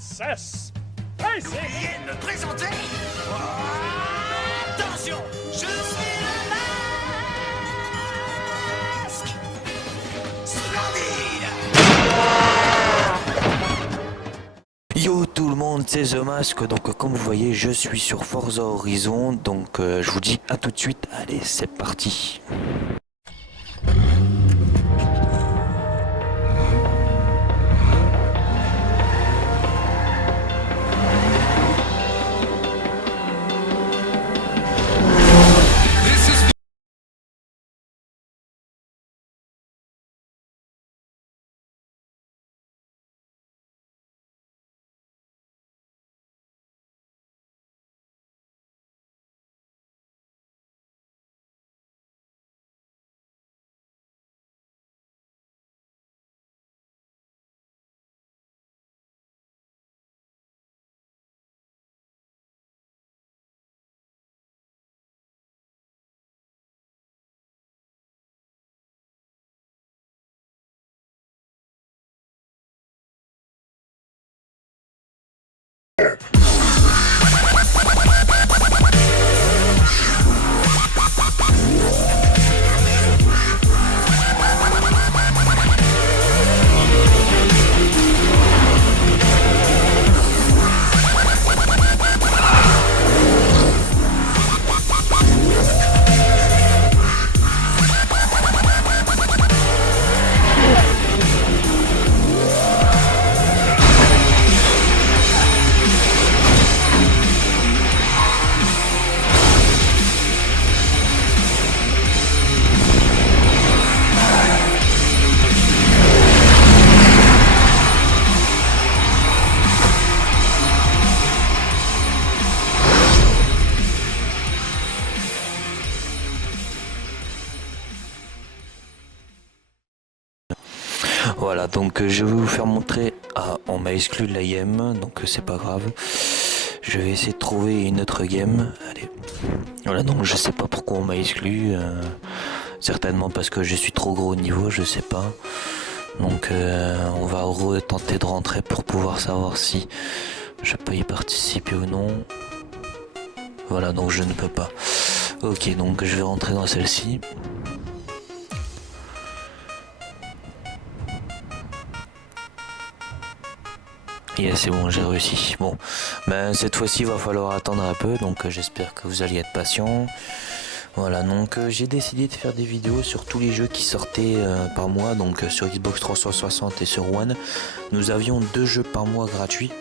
Cesse. Oubliez de me présenter. Attention, je suis le masque. Splendide. Yo tout le monde, c'est The Mask, donc comme vous voyez je suis sur Forza Horizon, donc je vous dis à tout de suite, allez c'est parti. Voilà, donc je vais vous faire montrer. Ah, on m'a exclu de la game, donc c'est pas grave. Je vais essayer de trouver une autre game. Allez. Voilà, donc je sais pas pourquoi on m'a exclu. Certainement parce que je suis trop gros au niveau, je sais pas. Donc on va tenter de rentrer pour pouvoir savoir si je peux y participer ou non. Voilà, donc je ne peux pas. Ok, donc je vais rentrer dans celle-ci. Yeah, c'est bon, j'ai réussi. Bon, ben cette fois-ci, il va falloir attendre un peu, donc j'espère que vous allez être patient. Voilà, donc j'ai décidé de faire des vidéos sur tous les jeux qui sortaient par mois, donc sur Xbox 360 et sur One. Nous avions 2 jeux par mois gratuits.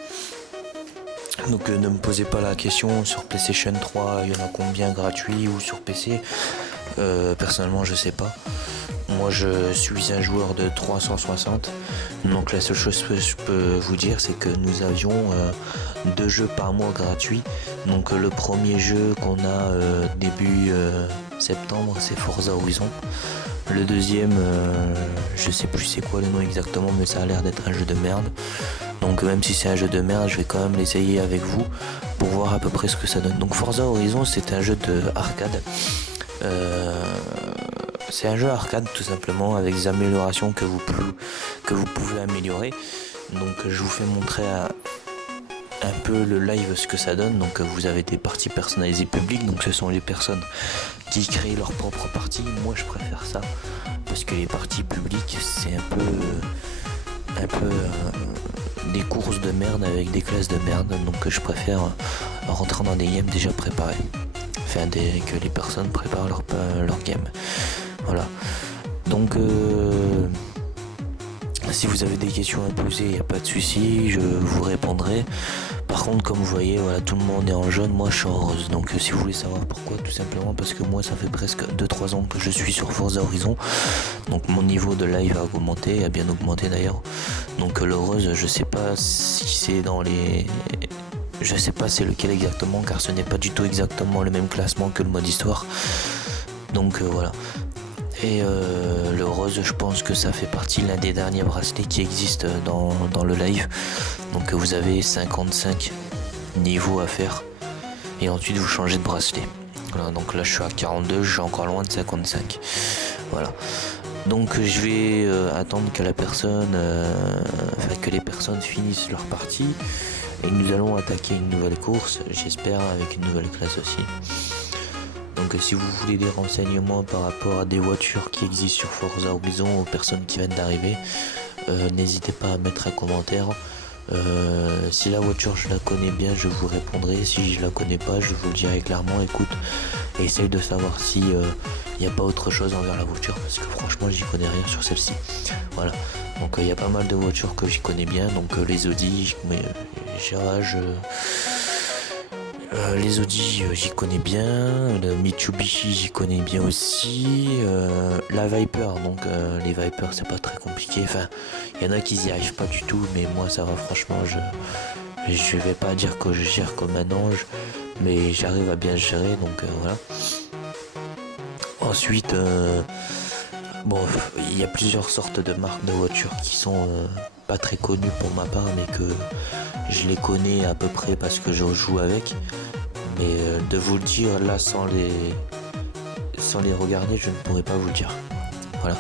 Donc ne me posez pas la question, sur PlayStation 3, il y en a combien gratuits ou sur PC. Personnellement, je sais pas. Moi je suis un joueur de 360, donc la seule chose que je peux vous dire c'est que nous avions 2 jeux par mois gratuits. Donc le premier jeu qu'on a début septembre, c'est Forza Horizon. Le deuxième, je sais plus c'est quoi le nom exactement, mais ça a l'air d'être un jeu de merde. Donc même si c'est un jeu de merde, je vais quand même l'essayer avec vous pour voir à peu près ce que ça donne. Donc Forza Horizon, c'est un jeu de arcade. C'est un jeu arcade tout simplement avec des améliorations que vous pouvez améliorer. Donc je vous fais montrer un peu le live ce que ça donne. Donc vous avez des parties personnalisées publiques, donc ce sont les personnes qui créent leur propre partie. Moi je préfère ça parce que les parties publiques c'est un peu des courses de merde avec des classes de merde, donc je préfère rentrer dans des games déjà préparés, enfin que les personnes préparent leur game. Voilà, donc si vous avez des questions à poser, il n'y a pas de souci, je vous répondrai. Par contre, comme vous voyez, voilà, tout le monde est en jaune, moi je suis en rose. Donc si vous voulez savoir pourquoi, tout simplement parce que moi ça fait presque 2-3 ans que je suis sur Forza Horizon. Donc mon niveau de live a augmenté, a bien augmenté d'ailleurs. Donc le rose, je sais pas si c'est dans les... Je sais pas c'est lequel exactement, car ce n'est pas du tout exactement le même classement que le mode histoire. Donc voilà. Et le rose, je pense que ça fait partie l'un des derniers bracelets qui existent dans le live. Donc vous avez 55 niveaux à faire et ensuite vous changez de bracelet. Voilà, donc là je suis à 42, je suis encore loin de 55. Voilà. Donc je vais attendre que la personne, que les personnes finissent leur partie et nous allons attaquer une nouvelle course, j'espère avec une nouvelle classe aussi. Donc si vous voulez des renseignements par rapport à des voitures qui existent sur Forza Horizon aux personnes qui viennent d'arriver, n'hésitez pas à mettre un commentaire. Si la voiture je la connais bien, je vous répondrai. Si je la connais pas, je vous le dirai clairement. Écoute, essaye de savoir si il n'y a pas autre chose envers la voiture, parce que franchement j'y connais rien sur celle-ci. Voilà, donc il y a pas mal de voitures que j'y connais bien, donc les Audi, les Audi j'y connais bien, le Mitsubishi j'y connais bien aussi, la Viper, donc les Viper c'est pas très compliqué, enfin il y en a qui y arrivent pas du tout, mais moi ça va, franchement je vais pas dire que je gère comme un ange, mais j'arrive à bien gérer, donc voilà. Ensuite, bon, il y a plusieurs sortes de marques de voitures qui sont pas très connues pour ma part, mais que je les connais à peu près parce que je joue avec. Mais de vous le dire là sans les regarder, je ne pourrais pas vous le dire. Voilà.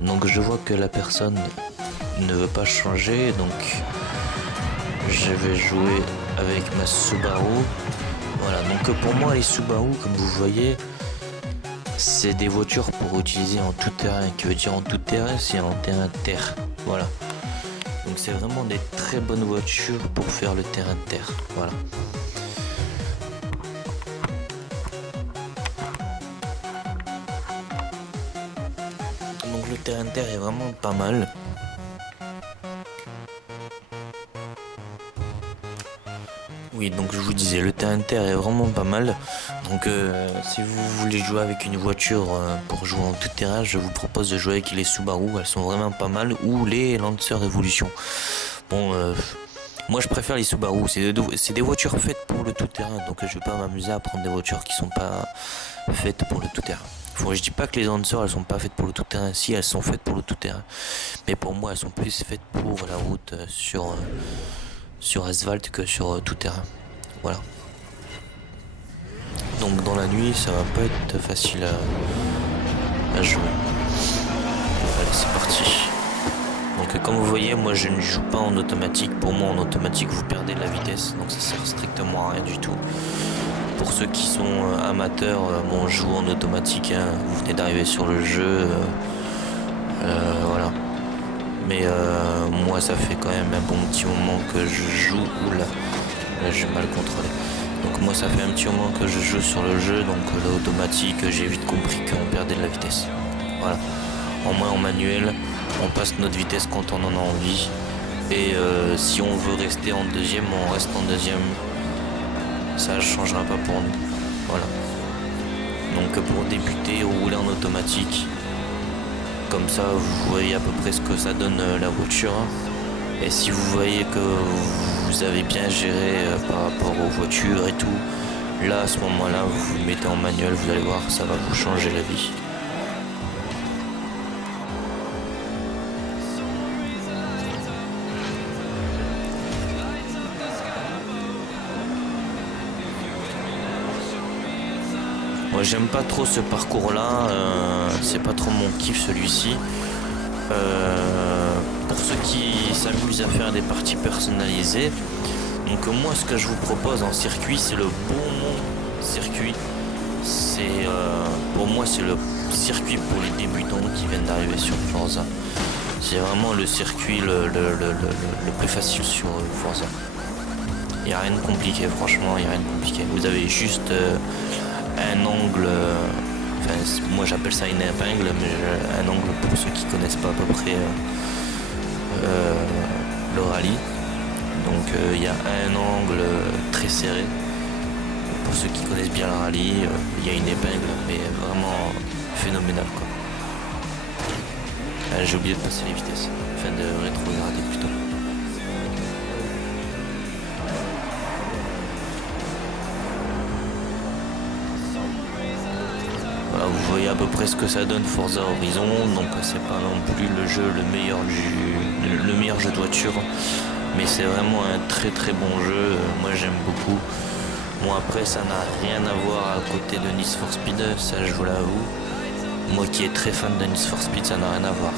Donc je vois que la personne ne veut pas changer, donc je vais jouer avec ma Subaru. Voilà. Donc pour moi les Subaru, comme vous voyez, c'est des voitures pour utiliser en tout terrain. Qui veut dire en tout terrain, c'est en terrain de terre. Voilà. Donc c'est vraiment des très bonnes voitures pour faire le terrain de terre. Voilà. Donc le terrain de terre est vraiment pas mal. Oui, donc je vous disais, le terrain de terre est vraiment pas mal. Donc si vous voulez jouer avec une voiture pour jouer en tout terrain, je vous propose de jouer avec les Subaru, elles sont vraiment pas mal, ou les Lancer Evolution. Bon, moi je préfère les Subaru, c'est des voitures faites pour le tout terrain, donc je vais pas m'amuser à prendre des voitures qui sont pas faites pour le tout terrain. Je dis pas que les Lancer elles sont pas faites pour le tout terrain, si elles sont faites pour le tout terrain, mais pour moi elles sont plus faites pour la route sur asphalte que sur tout terrain. Voilà. Donc dans la nuit ça va pas être facile à jouer. Allez, c'est parti. Donc comme vous voyez, moi je ne joue pas en automatique. Pour moi en automatique vous perdez de la vitesse, donc ça sert strictement à rien du tout. Pour ceux qui sont amateurs, bon je joue en automatique, hein. Vous venez d'arriver sur le jeu, voilà. Mais moi ça fait quand même un bon petit moment que je joue. Oula, là j'ai mal contrôlé. Donc moi ça fait un petit moment que je joue sur le jeu, donc l'automatique j'ai vite compris qu'on perdait de la vitesse. Voilà. En moins en manuel, on passe notre vitesse quand on en a envie. Et si on veut rester en deuxième, on reste en deuxième. Ça ne changera pas pour nous. Voilà. Donc pour débuter, rouler en automatique. Comme ça vous voyez à peu près ce que ça donne la voiture. Et si vous voyez que vous avez bien géré par rapport aux voitures et tout, là à ce moment là vous vous mettez en manuel, vous allez voir, ça va vous changer la vie. Moi j'aime pas trop ce parcours là, c'est pas trop mon kiff celui-ci. Pour ceux qui s'amusent à faire des parties personnalisées, donc moi ce que je vous propose en circuit, c'est le bon circuit. C'est pour moi c'est le circuit pour les débutants qui viennent d'arriver sur Forza. C'est vraiment le circuit le plus facile sur Forza. Il n'y a rien de compliqué, franchement, il n'y a rien de compliqué. Vous avez juste un angle, moi j'appelle ça une épingle, mais un angle pour ceux qui connaissent pas à peu près le rallye. Donc il y a un angle très serré. Pour ceux qui connaissent bien le rallye, il y a une épingle, mais vraiment phénoménal quoi. J'ai oublié de passer les vitesses, enfin de rétrograder plutôt. Voilà, vous voyez à peu près ce que ça donne Forza Horizon, donc c'est pas non plus le jeu le meilleur jeu de voiture, mais c'est vraiment un très très bon jeu, moi j'aime beaucoup. Bon après ça n'a rien à voir à côté de Need for Speed, ça je vous l'avoue, Moi qui est très fan de Need for Speed, ça n'a rien à voir.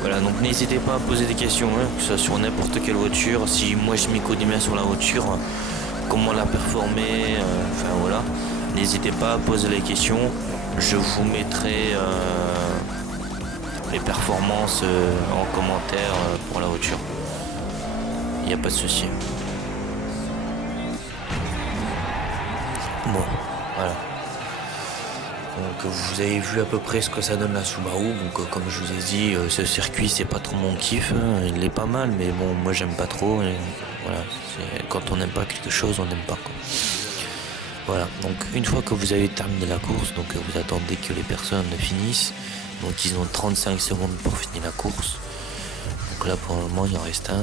Voilà, donc n'hésitez pas à poser des questions, hein, que ce soit sur n'importe quelle voiture. Si moi je m'y connais bien sur la voiture, comment la performer, enfin voilà. N'hésitez pas à poser les questions. Je vous mettrai les performances en commentaire pour la voiture. Il n'y a pas de souci. Bon, voilà. Donc vous avez vu à peu près ce que ça donne la Subaru. Donc comme je vous ai dit, ce circuit c'est pas trop mon kiff, hein. Il est pas mal, mais bon moi j'aime pas trop. Et voilà, quand on n'aime pas quelque chose, on n'aime pas quoi. Voilà, donc une fois que vous avez terminé la course, donc vous attendez que les personnes finissent. Donc ils ont 35 secondes pour finir la course. Donc là pour le moment il en reste un.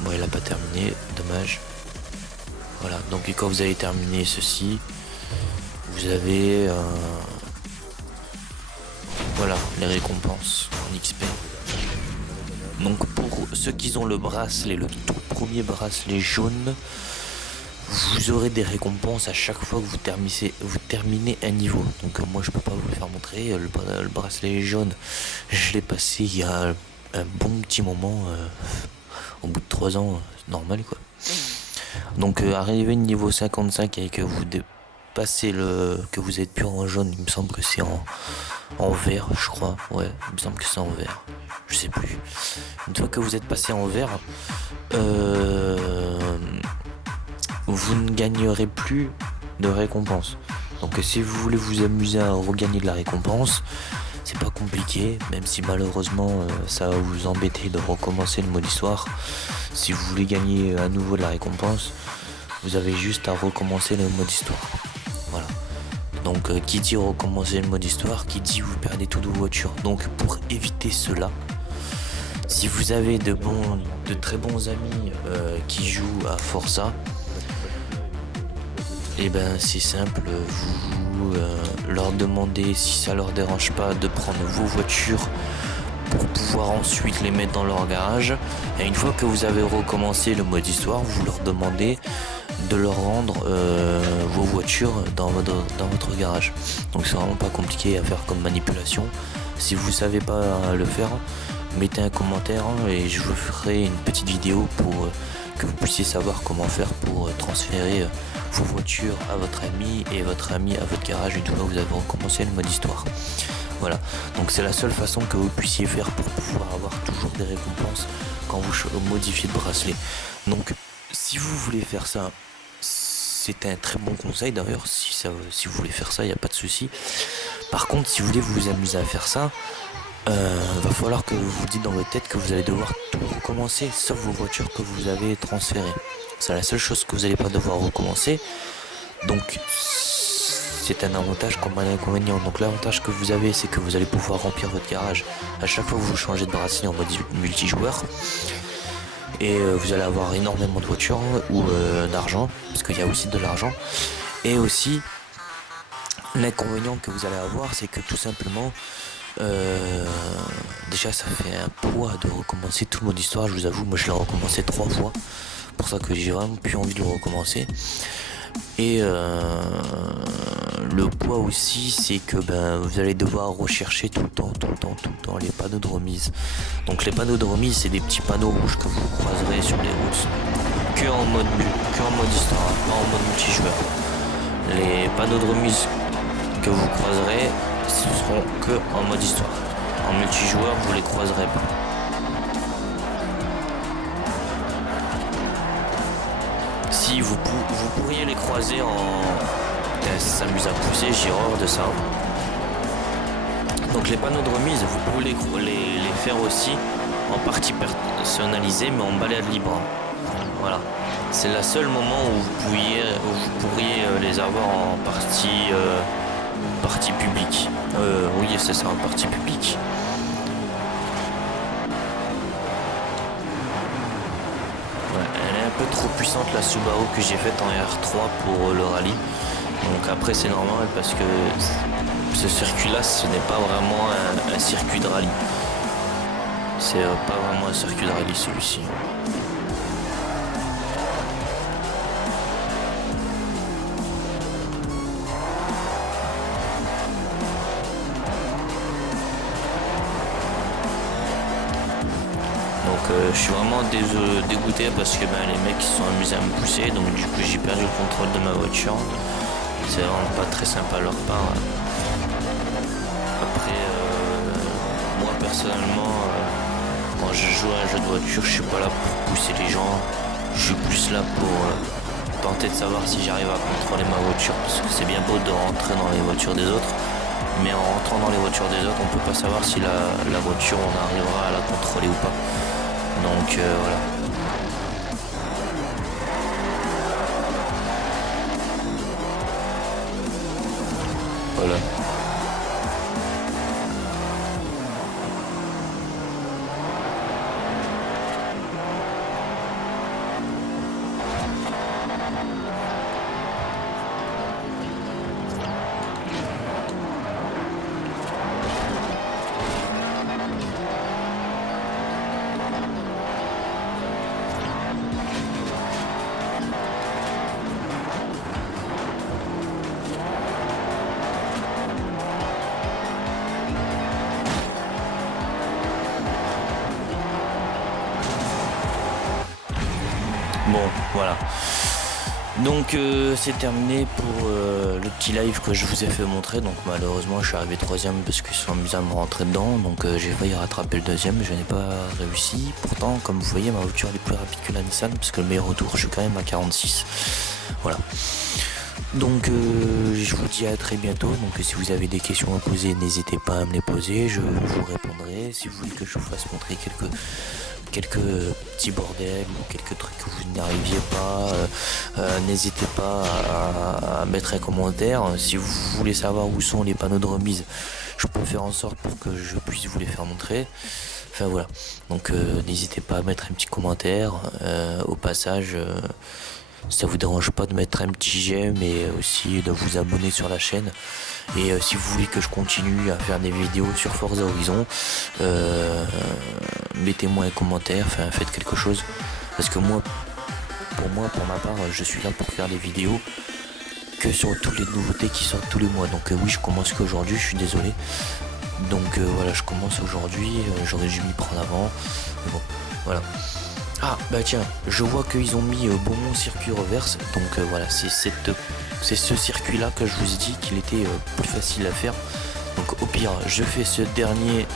Bon il a pas terminé, dommage. Voilà, donc quand vous avez terminé ceci, vous avez voilà les récompenses en XP. Donc pour ceux qui ont le bracelet, le tout premier bracelet jaune, vous aurez des récompenses à chaque fois que vous terminez un niveau. Donc moi je peux pas vous le faire montrer. Le bracelet jaune, je l'ai passé il y a un bon petit moment. Au bout de 3 ans, c'est normal quoi. Donc arrivé au niveau 55 et que vous dépassez que vous êtes plus en jaune, il me semble que c'est en vert, je crois. Ouais, il me semble que c'est en vert. Je sais plus. Une fois que vous êtes passé en vert, vous ne gagnerez plus de récompense. Donc si vous voulez vous amuser à regagner de la récompense, c'est pas compliqué, même si malheureusement ça va vous embêter de recommencer le mode histoire. Si vous voulez gagner à nouveau de la récompense, vous avez juste à recommencer le mode histoire. Voilà. Donc qui dit recommencer le mode histoire, qui dit vous perdez toutes vos voitures. Donc pour éviter cela, si vous avez de très bons amis qui jouent à Forza, et ben c'est simple, vous leur demandez si ça leur dérange pas de prendre vos voitures pour pouvoir ensuite les mettre dans leur garage. Et une fois que vous avez recommencé le mode histoire, vous leur demandez de leur rendre vos voitures dans votre garage. Donc c'est vraiment pas compliqué à faire comme manipulation. Si vous savez pas le faire, mettez un commentaire et je vous ferai une petite vidéo pour que vous puissiez savoir comment faire pour transférer vos voitures à votre ami et votre ami à votre garage une fois que vous avez recommencé le mode histoire. Voilà, donc c'est la seule façon que vous puissiez faire pour pouvoir avoir toujours des récompenses quand vous modifiez le bracelet. Donc si vous voulez faire ça, c'est un très bon conseil d'ailleurs. Si vous voulez faire ça, il n'y a pas de souci. Par contre, si vous voulez vous amuser à faire ça, va falloir que vous vous dites dans votre tête que vous allez devoir tout recommencer sauf vos voitures que vous avez transférées. C'est la seule chose que vous n'allez pas devoir recommencer. Donc c'est un avantage comme un inconvénient. Donc l'avantage que vous avez, c'est que vous allez pouvoir remplir votre garage à chaque fois que vous changez de bracelet en mode multijoueur. Et vous allez avoir énormément de voitures ou d'argent, parce qu'il y a aussi de l'argent. Et aussi l'inconvénient que vous allez avoir, c'est que tout simplement déjà ça fait un poids de recommencer tout le mode histoire. Je vous avoue, moi je l'ai recommencé 3 fois, pour ça que j'ai vraiment plus envie de le recommencer. Et le poids aussi, c'est que vous allez devoir rechercher tout le temps les panneaux de remise. Donc les panneaux de remise, c'est des petits panneaux rouges que vous croiserez sur les routes que en mode histoire, pas en mode multijoueur. Les panneaux de remise que vous croiserez, ce seront que en mode histoire. En multijoueur, vous les croiserez pas. Si vous pourriez les croiser ça s'amuse à pousser, j'ai horreur de ça. Donc les panneaux de remise, vous pouvez les faire aussi en partie personnalisée, mais en balade libre. Voilà. C'est le seul moment où vous pourriez les avoir en partie publique. Oui, c'est ça, en partie publique. Ouais, elle est un peu trop puissante la Subaru que j'ai faite en R3 pour le rallye. Donc après c'est normal parce que ce circuit là ce n'est pas vraiment un circuit de rallye. C'est pas vraiment un circuit de rallye celui-ci. Je suis vraiment dégoûté parce que les mecs ils se sont amusés à me pousser, donc du coup j'ai perdu le contrôle de ma voiture. C'est vraiment pas très sympa à leur part. Après moi personnellement quand je joue à un jeu de voiture, je suis pas là pour pousser les gens, je suis plus là pour tenter de savoir si j'arrive à contrôler ma voiture, parce que c'est bien beau de rentrer dans les voitures des autres, mais en rentrant dans les voitures des autres on peut pas savoir si la voiture on arrivera à la contrôler ou pas. Donc voilà. Voilà. Bon, voilà. Donc c'est terminé pour le petit live que je vous ai fait montrer. Donc malheureusement je suis arrivé troisième parce qu'ils sont amusés à me rentrer dedans. Donc j'ai failli rattraper le deuxième, je n'ai pas réussi. Pourtant comme vous voyez ma voiture est plus rapide que la Nissan, parce que le meilleur retour je suis quand même à 46. Voilà. Donc je vous dis à très bientôt. Donc si vous avez des questions à poser, n'hésitez pas à me les poser, je vous répondrai. Si vous voulez que je vous fasse montrer quelques petits bordels ou quelques trucs que vous n'arriviez pas, n'hésitez pas à mettre un commentaire. Si vous voulez savoir où sont les panneaux de remise, je peux faire en sorte pour que je puisse vous les faire montrer. Enfin voilà, donc n'hésitez pas à mettre un petit commentaire. Au passage, ça vous dérange pas de mettre un petit j'aime et aussi de vous abonner sur la chaîne. Et si vous voulez que je continue à faire des vidéos sur Forza Horizon, mettez-moi un commentaire, enfin faites quelque chose, parce que moi, pour ma part, je suis là pour faire des vidéos que sur toutes les nouveautés qui sortent tous les mois. Donc oui, je commence qu'aujourd'hui, je suis désolé. Donc voilà, je commence aujourd'hui, j'aurais dû m'y prendre avant, mais bon, voilà. Ah bah tiens, je vois qu'ils ont mis Beaumont circuit reverse, donc voilà, c'est ce circuit là que je vous ai dit qu'il était plus facile à faire. Donc au pire, je fais cette dernière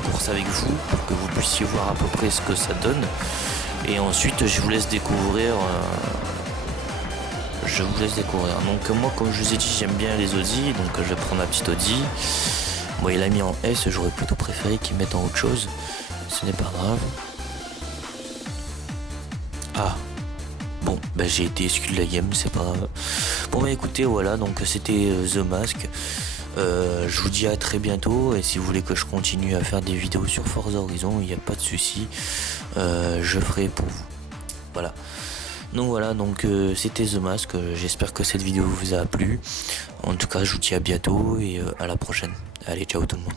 course avec vous pour que vous puissiez voir à peu près ce que ça donne, et ensuite je vous laisse découvrir. Donc moi, comme je vous ai dit, j'aime bien les Audi, donc je vais prendre la petite Audi. Bon, il a mis en S, j'aurais plutôt préféré qu'il mette en autre chose. Ce n'est pas grave. Ah, bon, bah j'ai été exclu de la game, c'est pas grave. Bon bah écoutez, voilà, donc c'était The Mask. Je vous dis à très bientôt, et si vous voulez que je continue à faire des vidéos sur Forza Horizon, il n'y a pas de souci, je ferai pour vous. Voilà. Donc voilà, donc c'était The Mask, j'espère que cette vidéo vous a plu. En tout cas, je vous dis à bientôt et à la prochaine. Allez, ciao tout le monde.